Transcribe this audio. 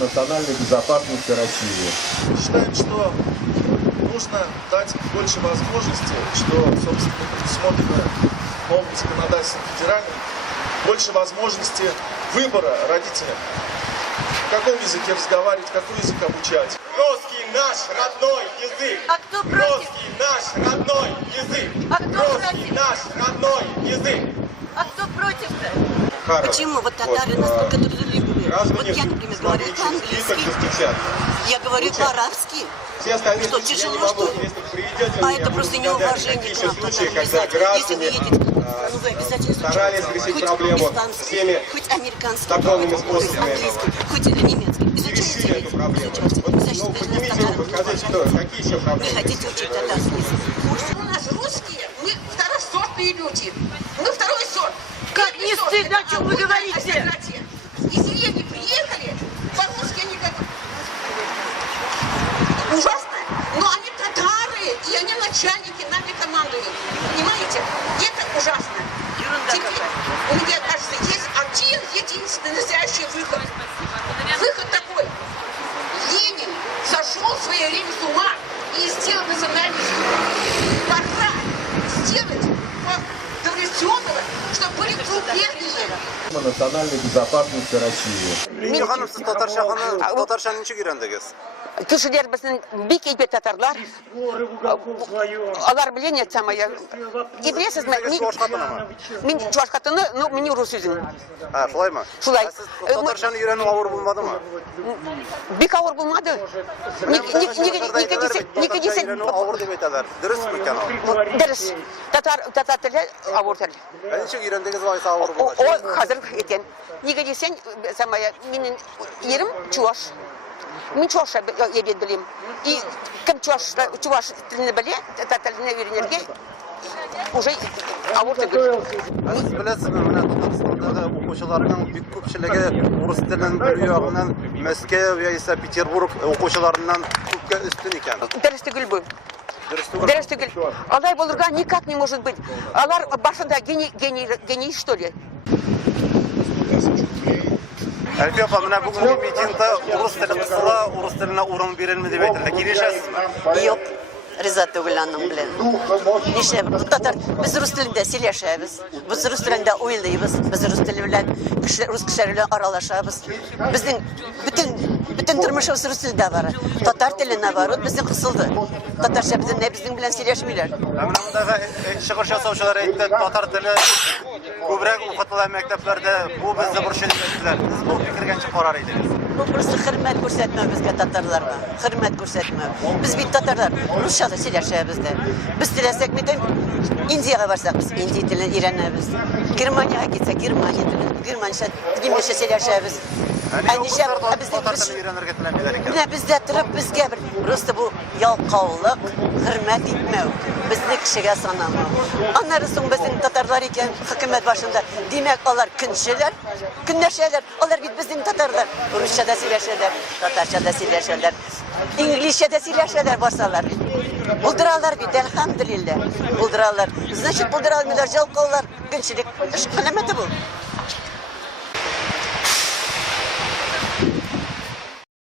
национальной безопасности России. Считаем, что нужно дать больше возможностей, что, собственно, предусмотрено новым законодательством федеральным, больше возможностей выбора родителям. В каком языке разговаривать, какой язык обучать. Русский наш родной язык. А кто против? Русский наш родной язык. А кто Русский против? наш родной язык. А кто против-то? Почему вот татары настолько дружелюбные? Вот я, например, говорю по-английски, я говорю по-арабски. Все остальные Что, случаи я не тяжело, могу, что ли? если приведете А меня, это буду просто благодарен. неуважение Какие к еще нам, случаи, татарам, когда обязательно. Если вы граждане едете, ну вы обязательно старались изучайте. решить Хоть проблему испанский, всеми хоть американский, законными хоть способами. английский, хоть или немецкий. и решили Изучайте, эту проблему. изучайте. Вот, Вы, значит, ну, должны поднимите руку, скажите, что, какие еще Вы проблемы? хотите учить татарский язык? У нас русские, мы второсортные люди. Мы второй сорт. Как Первый не сорт стыдно, это о чем вы говорите? аристократы. Из деревни приехали, по-русски они как... Ужасно. Но они татары, и они начальники, нами командуют. Понимаете? Это ужасно. Ерунда Теперь, какая. мне кажется, есть один единственный настоящий выход. Выход такой. Ленин сошел в свое время с ума и сделал национальный суд. Пора сделать дореволюционного, чтобы были губернии. Национальной безопасности России. Мин ханым, сіз татаршаны ничек үйрендіңіз? Кешелер біздің бик әйбәт татарлар. Алар белән самая. И беләсезме, мин чуаш хатыны, ну мин рус үзем. Шулаймы? Шулай. Сіз татаршаны үйрену авыр булмадымы? Бик авыр булмады. Нике дисен Авыр деп әйтәләр. Дөресме икән ул? дөрес. Татар теле авыр теле. Ничек үйрендіңіз вайса авыр О, булды? хәзер икән. Нике дисен самая минем ерим чуаш. Мин чуаш әйбәт белим. И кем чуаш телне белә, татар теленә өйрәнергә уже авыр түгел. Сіз білесізме, менә Татарстандагы укучыларның бик күпчелеге урыс телен белү ягыннан Мәскәү яисә Петербург укучыларыннан күпкә өстен икән. Дөрес түгел бу. Дөрес түгел. Дөрес түгел. Алай булырга никак не может быть. Алар башында гений что ли? Әлфия апа, менә бүгенге митингда урыс теле кысыла, урыс теленә урын бирелми дип әйтелде. Килешәсезме? Юк, риза түгел аның белән. Нишләп? Татар, без рус телендә сөйләшәбез. Без рус телендә уйлыйбыз. Без рус теле белән рус кешеләр белән аралашабыз. Безнең бөтен тормышыбыз рус телендә бара. Татар теленә барып безнең кысылды. Татарча безнең белән сөйләшмиләр. Менә мондагы чыгыш ясаучылар әйтте, татар теле күбрәк укытыла мәктәпләрдә. Бу безне борчый дип әйттеләр. Сез бу фикергә ничек карар идегез? Бу просто хөрмәт күрсәтмәү безгә татарларга. Хөрмәт күрсәтмәү. Без бит татарлар русча да сөйләшәбез дә. Без теләсәк бит Индиягә барсак, без инди телен өйрәнәбез. Германиягә китсәк, Германия телен, германча, немецчә сөйләшәбез. Ничә без татар телен өйрәнергә теләмиләр икән. менә бездә торып безгә бер просто бу ялкаулык, хөрмәт итмәү, безне кешегә санамау. Аннары соң безнең татарлар икән хөкүмәт башында. Димәк, алар көннәшәләр. Алар бит безнең татарлар. Русча да сөйләшәләр, татарча да сөйләшәләр. Инглизчә дә сөйләшәләр барсалар. Булдыралар бит, әлхәмдүлилләh. Булдыралар. Значит, булдыра алмыйлар, жалкаулар. Көнчелек эш галәмәте бу.